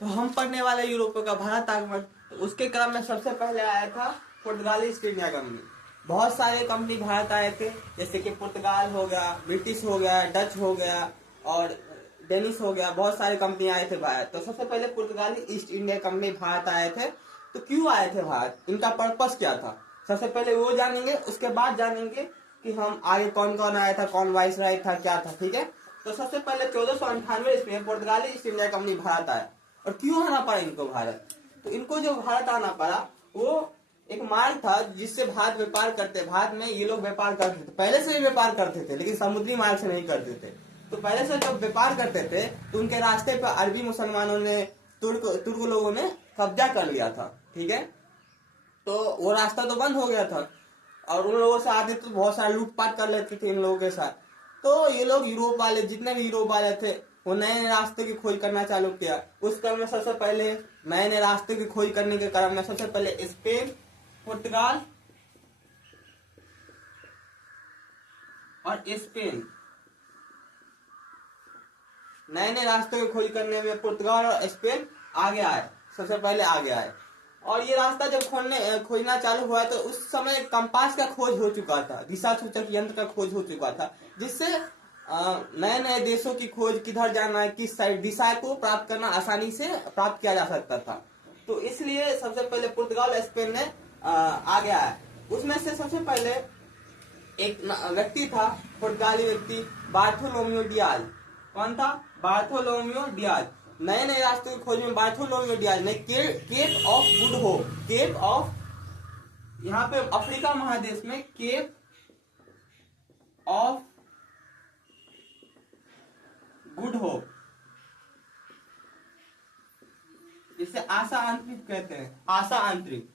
तो हम पढ़ने वाले यूरोप का भारत आगमन। तो उसके क्रम में सबसे पहले आया था पुर्तगाली ईस्ट इंडिया कंपनी। बहुत सारे कंपनी भारत आए थे, जैसे कि पुर्तगाल हो गया, ब्रिटिश हो गया, डच हो गया और डेनिश हो गया। बहुत सारे कंपनी आए थे भारत। तो सबसे पहले पुर्तगाली ईस्ट इंडिया कंपनी भारत आए थे। तो क्यों आए थे भारत, इनका पर्पस क्या था, सबसे पहले वो जानेंगे। उसके बाद जानेंगे कि हम आगे कौन कौन आया था, कौन वाइसराय था, क्या था। ठीक है। तो सबसे पहले 1498 ईस्वी में पुर्तगाली ईस्ट इंडिया कंपनी भारत आया। और क्यों आना पड़ा इनको भारत, तो इनको जो भारत आना पड़ा वो एक मार्ग था जिससे भारत व्यापार करते। भारत में ये लोग व्यापार करते थे, पहले से ही व्यापार करते थे, लेकिन समुद्री मार्ग से नहीं करते थे। तो पहले से जब व्यापार करते थे तो उनके रास्ते पर अरबी मुसलमानों ने, तुर्क लोगों ने कब्जा कर लिया था। ठीक है। तो वो रास्ता तो बंद हो गया था और उन लोगों से आते तो बहुत सारा लूटपाट कर लेते थे इन लोगों के साथ। तो ये लोग यूरोप वाले, जितने भी यूरोप वाले थे, वो नए नए रास्ते की खोज करना चालू किया। उस क्रम में सबसे पहले नए नए रास्ते की खोज करने के क्रम में सबसे पहले स्पेन, पुर्तगाल और स्पेन, नए नए रास्ते की खोज करने में पुर्तगाल और स्पेन आगे आए, सबसे पहले आगे आए। और ये रास्ता जब खोजना चालू हुआ तो उस समय कंपास का खोज हो चुका था, दिशा सूचक यंत्र का खोज हो चुका था, जिससे नए नए देशों की खोज, किधर जाना है, किस साइड, दिशा को प्राप्त करना आसानी से प्राप्त किया जा सकता था। तो इसलिए सबसे पहले पुर्तगाल और स्पेन ने आगे आया। उसमें से सबसे पहले एक व्यक्ति था, पुर्तगाली व्यक्ति, बार्थोलोम्यू डियाज। कौन था? Bartholomew Dias. नए नए रास्तों की खोज में बार्थोलोम्यू डियाज ने Cape of Good Hope, Cape of, यहाँ पे अफ्रीका महादेश में केप ऑफ गुड होप, जिसे आशा आंतरिक कहते हैं, आशा आंतरिक,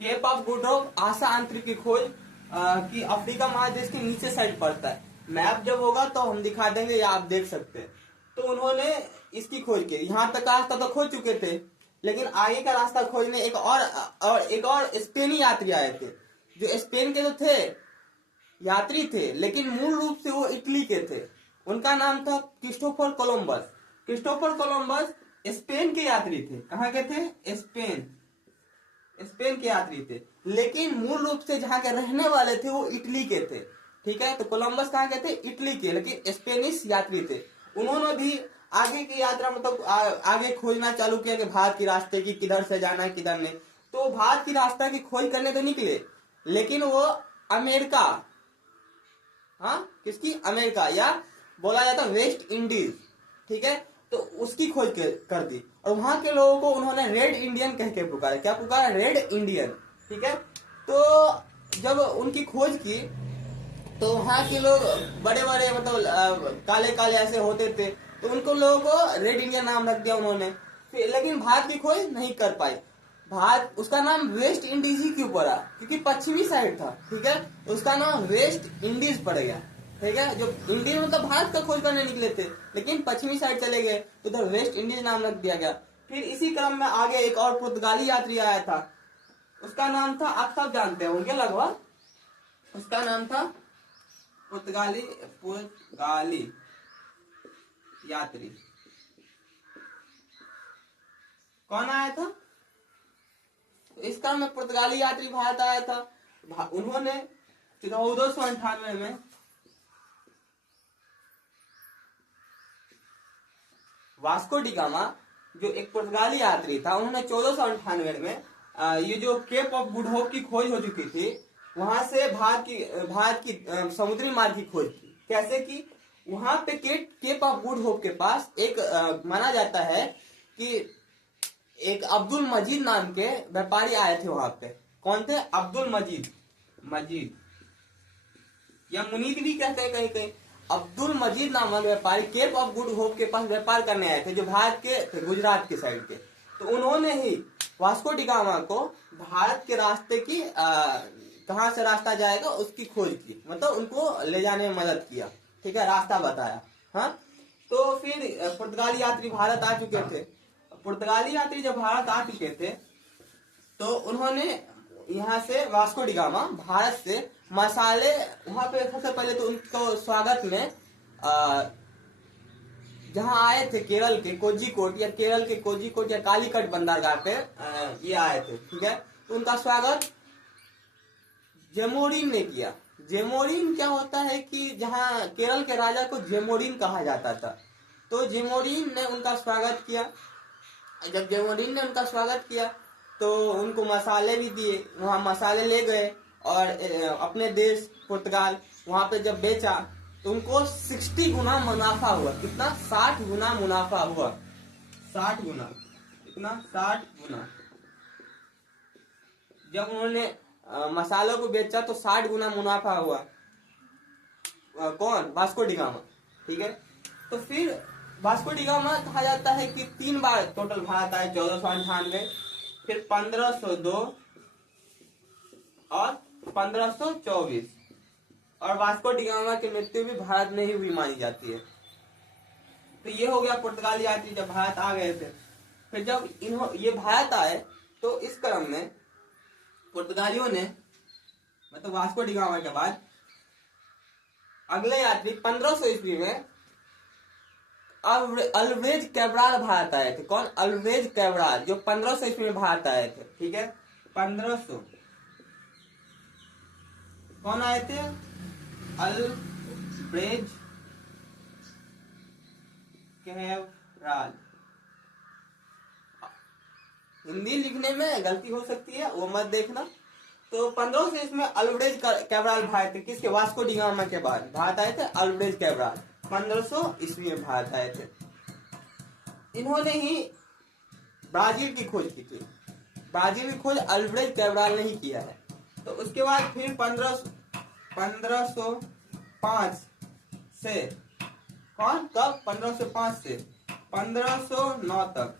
केप ऑफ गुड होप, आशा आंतरिक की खोज की अफ्रीका महादेश के नीचे साइड पड़ता है। मैप जब होगा तो हम दिखा देंगे या आप देख सकते हैं। तो उन्होंने इसकी खोज की। यहाँ तक का रास्ता तो खोज चुके थे, लेकिन आगे का रास्ता खोजने एक और स्पेनी यात्री आए थे, जो स्पेन के तो थे, यात्री थे, लेकिन मूल रूप से वो इटली के थे। उनका नाम था Christopher Columbus. Christopher Columbus Spain के यात्री थे। कहाँ के थे? स्पेन, स्पेन के यात्री थे, लेकिन मूल रूप से जहाँ के रहने वाले थे वो इटली के थे। ठीक है। तो कोलंबस कहाँ के थे? इटली के, लेकिन स्पेनिश यात्री थे। उन्होंने भी आगे की यात्रा, मतलब आगे खोजना चालू किया कि भारत के रास्ते की किधर से जाना है, किधर नहीं। तो भारत की रास्ता की खोज करने तो निकले, लेकिन वो अमेरिका, हाँ किसकी? अमेरिका, या बोला जाता वेस्ट इंडीज। ठीक है। तो उसकी खोज कर दी और वहां के लोगों को उन्होंने रेड इंडियन कह के पुकारा। क्या पुकारा? Red Indian. ठीक है। तो जब उनकी खोज की तो वहां के लोग बड़े बड़े, मतलब काले काले ऐसे होते थे, तो उनको लोगों को रेड इंडियन नाम रख दिया उन्होंने। लेकिन भारत की खोज नहीं कर पाई। भारत, उसका नाम वेस्ट इंडीज ही क्यों पड़ा? क्योंकि पश्चिमी साइड था। ठीक है। उसका नाम वेस्ट इंडीज पड़ गया। ठीक है। जो इंडियन मतलब भारत का खोज करने निकले थे, लेकिन पश्चिमी साइड चले गए तो उधर वेस्ट इंडीज नाम रख दिया गया। फिर इसी क्रम में आगे एक और पुर्तगाली यात्री आया था। उसका नाम था, आप सब जानते होंगे लगभग, उसका नाम था पुर्तगाली यात्री। कौन आया था? तो इस क्रम में पुर्तगाली यात्री भारत आया था। उन्होंने 1498 में वास्को डी गामा, जो एक पुर्तगाली यात्री था, उन्होंने 1498 में ये जो केप ऑफ गुड होप की खोज हो चुकी थी, वहां से भारत की समुद्री मार्ग की खोज की। कैसे की? वहां पे केप ऑफ गुड होप के पास एक माना जाता है कि एक अब्दुल मजीद नाम के व्यापारी आए थे वहां पे। कौन थे? अब्दुल मजीद या मुनीद भी कहते हैं कहीं कहीं। अब्दुल मजीद नामक व्यापारी केप ऑफ गुड होप के पास व्यापार करने आए थे, जो भारत के थे, गुजरात के साइड के। तो उन्होंने ही वास्को डी गामा को भारत के रास्ते की कहां से रास्ता जाएगा उसकी खोज की, मतलब उनको ले जाने में मदद किया। ठीक है। रास्ता बताया। हाँ। तो फिर पुर्तगाली यात्री भारत आ चुके थे। पुर्तगाली यात्री जब भारत आ चुके थे तो उन्होंने यहाँ से वास्को डी गामा भारत से मसाले वहां पे सबसे पहले तो उनको स्वागत में जहाँ आए थे केरल के कोझिकोड या कालीकट बंदरगाह पे ये आए थे, ठीक है। तो उनका स्वागत जेमोरिन ने किया। जेमोरिन क्या होता है कि जहाँ केरल के राजा को जेमोरिन कहा जाता था, तो जेमोरिन ने उनका स्वागत किया। जब जेमोरिन ने उनका स्वागत किया तो उनको मसाले भी दिए, वहाँ मसाले ले गए और अपने देश पुर्तगाल वहां पे जब बेचा तो उनको 60 गुना मुनाफा हुआ। कितना? 60 गुना मुनाफा हुआ। 60 गुना, कितना? 60 गुना। जब उन्होंने मसालों को बेचा तो 60 गुना मुनाफा हुआ। कौन? वास्को डी गामा, ठीक है। तो फिर वास्को डी गामा कहा जाता है कि 3 बार टोटल भारत आए, 1498, फिर 1502 और 1524। और वास्को डी गामा की मृत्यु भी भारत में ही हुई मानी जाती है। तो ये हो गया पुर्तगाली यात्री जब भारत आ गए थे। फिर जब ये भारत आए तो इस क्रम में पुर्तगालियों ने, मतलब वास्को डी गामा के बाद अगले यात्री 1500 ईस्वी में अल्वेज कैब्राल भारत आए थे। कौन? अल्वेज कैब्राल, जो 1500 ईस्वी में भारत आए थे, ठीक है। 1500 कौन आए थे? अल्ब्रेज कैब्राल। हिंदी लिखने में गलती हो सकती है, वो मत देखना। तो 1500 इसमें अल्ब्रेज कैब्राल भारत थे। किसके? वास्को डी गामा के बाद भारत आए थे अल्ब्रेज कैब्राल। 1500 ईस्वी में भारत आए थे। इन्होंने ही ब्राजील की खोज की थी। ब्राजील की खोज अल्ब्रेज कैब्राल ने ही किया है। तो उसके बाद फिर 1505 से कौन? कब? 1505 से 1509 तक।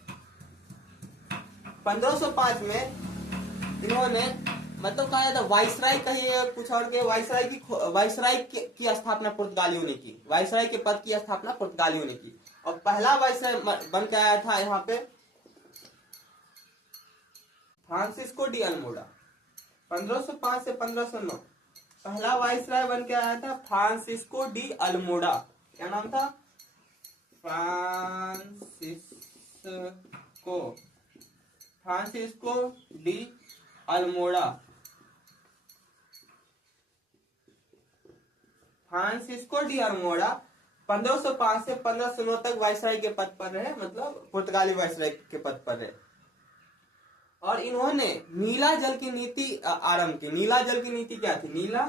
1505 में इन्होंने, मतलब कहा जाता वाइसराय कहिए कुछ और के, वाइसराय की स्थापना पुर्तगालियों ने की। वाइसराय के पद की स्थापना पुर्तगालियों ने की। और पहला वाइसराय बन के आया था यहाँ पे फ्रांसिस्को डी अल्मोड़ा। 1505 से 1509 पहला वाइसराय बन के आया था फ्रांसिस्को डी अल्मोड़ा। क्या नाम था? Francisco de Almora. Francisco de Almora 1505 से 1509 तक वाइसराय के पद पर रहे, मतलब पुर्तगाली वाइसराय के पद पर रहे। और इन्होंने नीला जल की नीति आरंभ की। नीला जल की नीति क्या थी? नीला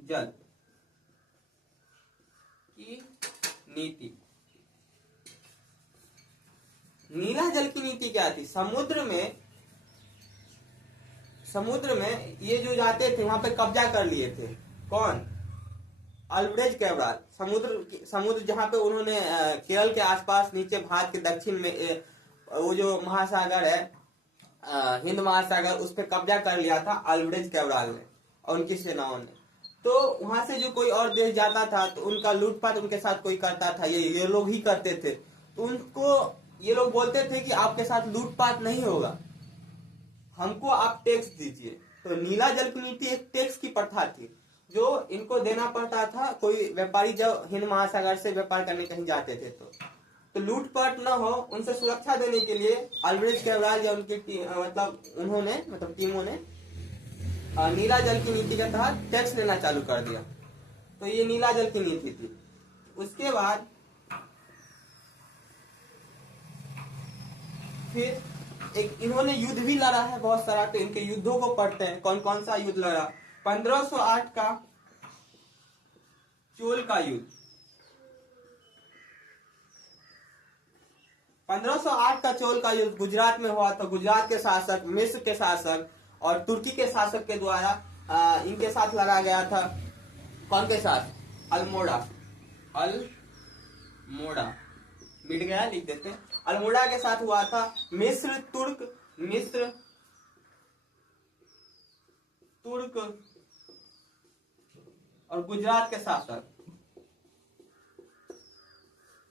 जल की नीति। नीला जल की नीति क्या थी? समुद्र में ये जो जाते थे वहां पे कब्जा कर लिए थे। कौन? अल्ब्रेज कैब्राल। समुद्र जहां पे उन्होंने केरल के आसपास नीचे भारत के दक्षिण में वो जो महासागर है हिंद महासागर, उस पर कब्जा कर लिया था अल्ब्रेज कैब्राल ने और उनकी सेनाओं ने। तो वहां से जो कोई और देश जाता था तो उनका लूटपाट उनके साथ कोई करता था, ये लोग ही करते थे। तो उनको ये लोग बोलते थे कि आपके साथ लूटपाट नहीं होगा, हमको आप टैक्स दीजिए। तो नीला जल की नीति एक टैक्स की प्रथा थी जो इनको देना पड़ता था। कोई व्यापारी जब हिंद महासागर से व्यापार करने कहीं जाते थे तो लूटपाट न हो, उनसे सुरक्षा देने के लिए अल्ब्रेज कैब्राल या उनकी टीमों ने नीला जल की नीति के तहत टैक्स लेना चालू कर दिया। तो ये नीला जल की नीति थी। उसके बाद फिर एक इन्होंने युद्ध भी लड़ा है बहुत सारा। तो इनके युद्धों को पढ़ते हैं, कौन कौन सा युद्ध लड़ा। 1508 का चोल का युद्ध। 1508 का चोल का युद्ध गुजरात में हुआ था। गुजरात के शासक, मिस्र के शासक और तुर्की के शासक के द्वारा इनके साथ लड़ा गया था। कौन के साथ? अल्मोड़ा मिट गया, लिख देते हैं। अल्मोड़ा के साथ हुआ था। मिस्र तुर्क और गुजरात के शासक,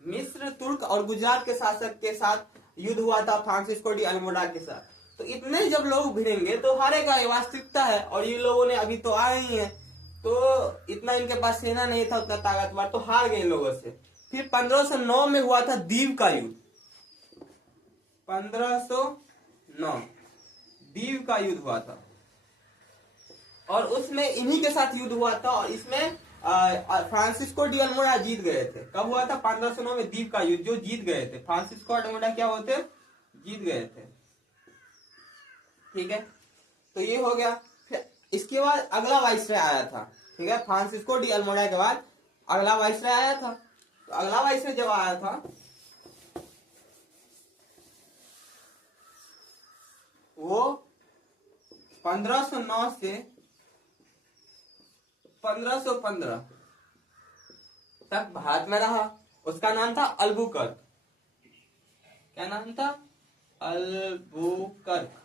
मिस्र तुर्क और गुजरात के शासक के साथ युद्ध हुआ था फ्रांसिस्को डी अल्मोड़ा के साथ। तो इतने जब लोग भिड़ेंगे तो हारेगा, ये वास्तविकता है। और ये लोगों ने अभी तो आए ही हैं, तो इतना इनके पास सेना नहीं था उतना ताकतवर, तो हार गए इन लोगों से। फिर 1509 में हुआ था दीव का युद्ध। 1509 दीव का युद्ध हुआ था, और उसमें इन्हीं के साथ युद्ध हुआ था, और इसमें फ्रांसिस्को डी अल्मोड़ा जीत गए थे। कब हुआ था? 1509 में दीव का युद्ध, जो जीत गए थे। फ्रांसिस्को अल्मोड़ा क्या होते? जीत गए थे। ठीक है, तो ये हो गया। फिर इसके बाद अगला वाइसराय आया था। ठीक है, फ्रांसिस्को डी अल्मोड़ा के बाद अगला वाइसराय आया था। तो अगला वाइसराय जब आया था वो 1509 से 1515 तक भारत में रहा। उसका नाम था अल्बुकर्क। क्या नाम था? अल्बुकर्क।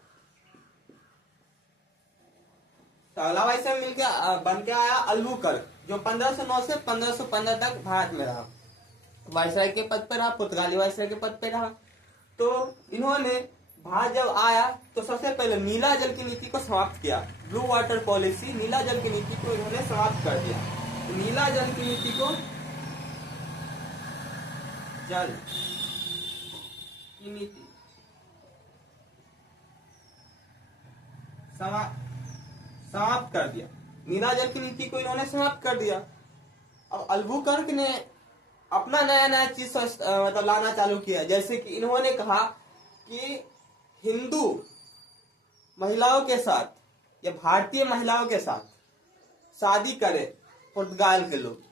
तो अगला वाइसराय मिलके बन के आया अल्बुकर्क, जो 1509 से 1515 तक भारत में रहा। वाइसराय के पद पे रहा, पुर्तगाली वाइसराय के पद पे रहा। तो इन्होंने भारत जब आया तो सबसे पहले नीला जल की नीति को समाप्त किया। ब्लू वाटर पॉलिसी, नीला जल की नीति को इन्होंने समाप्त कर दिया। तो नीला जल की नीति को, जल की नीति समाप्त कर दिया। नीला जल की नीति को इन्होंने समाप्त कर दिया। अब अल्बुकर्क ने अपना नया नया चीज मतलब लाना चालू किया। जैसे कि इन्होंने कहा कि हिंदू महिलाओं के साथ या भारतीय महिलाओं के साथ शादी करें पुर्तगाल के लोग।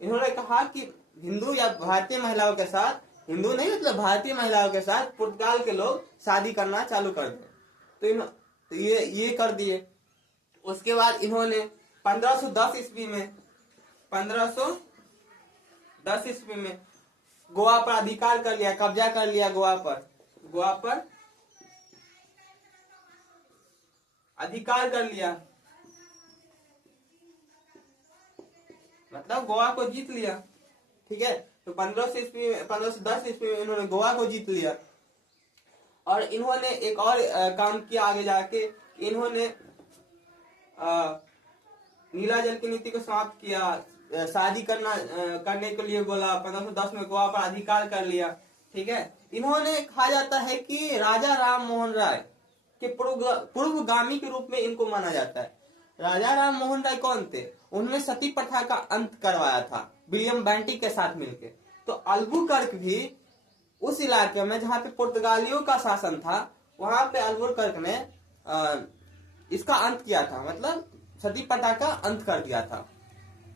इन्होंने कहा कि हिंदू या भारतीय महिलाओं के साथ, हिंदू नहीं मतलब भारतीय महिलाओं के साथ पुर्तगाल के लोग शादी करना चालू कर दें। तो ये कर दिए। उसके बाद इन्होंने 1510 ईस्वी में 1510 ईस्वी में गोवा पर अधिकार कर लिया, कब्जा कर लिया। गोवा पर अधिकार कर लिया, मतलब गोवा को जीत लिया। ठीक है, तो 1510 ईस्वी में इन्होंने गोवा को जीत लिया। और इन्होंने एक और काम किया आगे जाके। इन्होंने नीला जल की नीति को समाप्त किया, शादी करने के लिए बोला। 1510 में गोवा पर अधिकार कर लिया। ठीक है, इन्होंने कहा जाता है कि राजा राम मोहन राय के पूर्वगामी के रूप में इनको माना जाता है। राजा राम मोहन राय कौन थे? उन्होंने सती प्रथा का अंत करवाया था विलियम बेंटिक के साथ मिलकर। तो अल्बुकर्क भी उस इलाके में जहां पे पुर्तगालियों का शासन था, वहां पे अल्बुकर्क ने इसका अंत किया था, मतलब सती प्रथा का अंत कर दिया था।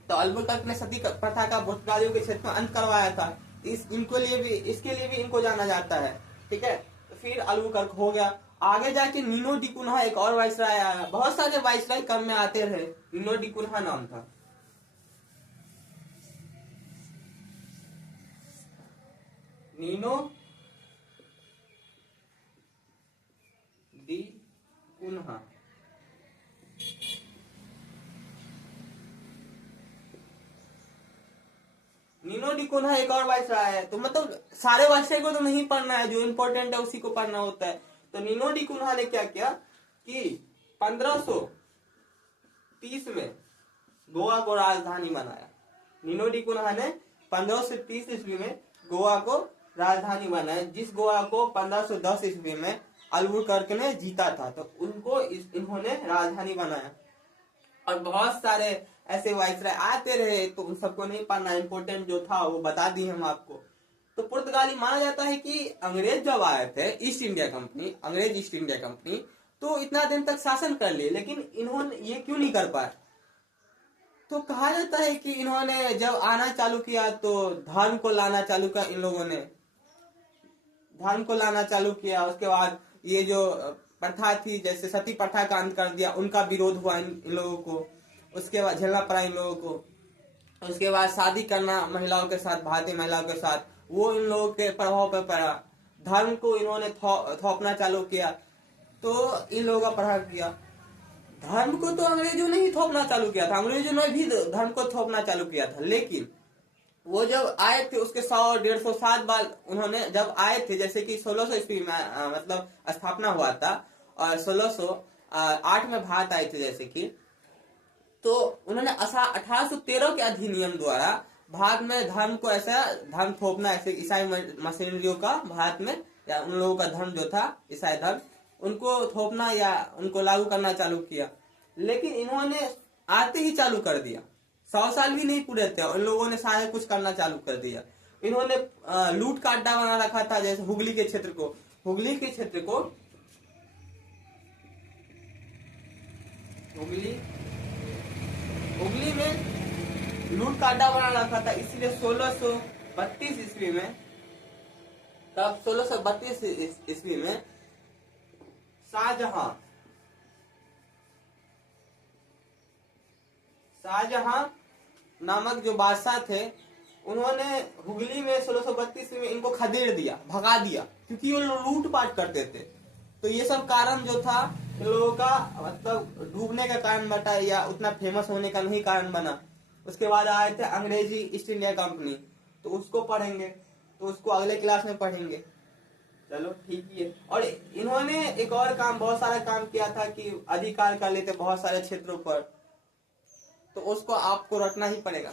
तो अल्बुकर्क ने सती प्रथा का पुर्तगालियों के क्षेत्र में अंत करवाया था। इसके लिए भी इनको जाना जाता है। ठीक है, तो फिर अल्बुकर्क हो गया। आगे जाके नीनो डी कुन्हा एक और वाइसराय आया। बहुत सारे वाइसराय कम में आते रहे। नीनो डी कुन्हा नाम था। Nuno da Cunha. Nuno da Cunha एक और वाइसराय है। तो मतलब सारे वाइसराय को तो नहीं पढ़ना है, जो इम्पोर्टेंट है उसी को पढ़ना होता है। तो नीनो डी कुन्हा ने क्या किया कि 1530 में गोवा को राजधानी बनाया। नीनो डी कुन्हा ने 1530 ईस्वी में गोवा को राजधानी बनाया, जिस गोवा को 1510 ईस्वी में अल्बुकर्क ने जीता था। तो उनको इन्होंने राजधानी बनाया। और बहुत सारे ऐसे वाइसराय आते रहे, तो उन सबको नहीं पढ़ना, इंपोर्टेंट जो था वो बता दी हम आपको। तो पुर्तगाली माना जाता है कि अंग्रेज जब आए थे, अंग्रेज ईस्ट इंडिया कंपनी, तो इतना दिन तक शासन कर लिए, लेकिन इन्होंने ये क्यों नहीं कर पाए? तो कहा जाता है कि इन्होंने जब आना चालू किया तो धर्म को लाना चालू किया। इन लोगों ने धर्म को लाना चालू किया। उसके बाद ये जो प्रथा थी, जैसे सती प्रथा का अंत कर दिया, उनका विरोध हुआ इन लोगों को। उसके बाद झेलना पड़ा इन लोगों को। उसके बाद शादी करना महिलाओं के साथ, भारतीय महिलाओं के साथ, वो इन लोगों के प्रभाव पर पड़ा। धर्म को इन्होंने थोपना चालू किया, तो इन लोगों का प्रभाव किया। धर्म को तो अंग्रेजों ने ही थोपना चालू किया था, अंग्रेजों ने भी धर्म को थोपना चालू किया था। लेकिन वो जब आए थे उसके 100-150 साल बाद उन्होंने जब आए थे, जैसे कि 1600 ईस्वी में मतलब स्थापना हुआ था, और 1608 में भारत आए थे जैसे कि, तो उन्होंने 1813 के अधिनियम द्वारा भारत में धर्म को ऐसा धर्म थोपना, ऐसे ईसाई मशीनरियों का भारत में, या उन लोगों का धर्म जो था ईसाई धर्म, उनको थोपना या उनको लागू करना चालू किया। लेकिन इन्होंने आते ही चालू कर दिया, 100 साल भी नहीं पूरे थे उन लोगों ने सारे कुछ करना चालू कर दिया। इन्होंने लूट का अड्डा बना रखा था, जैसे हुगली के क्षेत्र को हुगली में लूट का अड्डा बना रखा था। इसलिए 1632 ईस्वी में, तब 1632 ईस्वी में शाहजहां नामक जो बादशाह थे, उन्होंने हुगली में 1632 में इनको खदेड़ दिया, भगा दिया, क्योंकि वो लूट पाट करते थे। तो ये सब कारण जो था इन लोगों का मतलब डूबने का कारण बटा, या उतना फेमस होने का नहीं कारण बना। उसके बाद आए थे अंग्रेजी ईस्ट इंडिया कंपनी, तो उसको पढ़ेंगे, तो उसको अगले क्लास में पढ़ेंगे। चलो ठीक ही है। और इन्होंने एक और काम, बहुत सारा काम किया था कि अधिकार कर लेते बहुत सारे क्षेत्रों पर, तो उसको आपको रटना ही पड़ेगा।